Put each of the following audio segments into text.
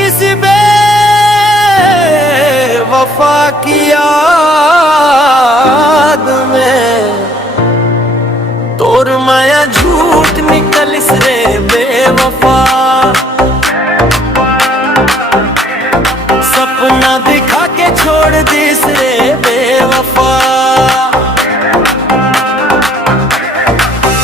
किसी बेवफा की याद में तोर माया झूठ निकलिस रे बेवफा। सपना दिखा के छोड़ दिस रे बेवफा।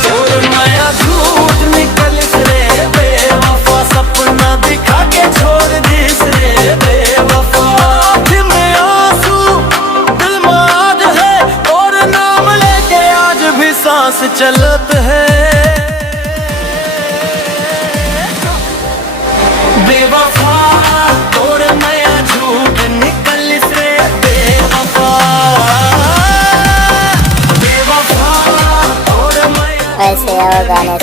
तोर माया झूठ निकलिस रे बेवफा। सपना दिखा के छोड़ दिस रे बेवफा। आँख में आंसू दिल में आग है और नाम लेके आज भी सांस चलत है। बेवफा तोर माया झूठ निकलिस रे बेवफा। बेवफा तोर माया। ऐसे और गाने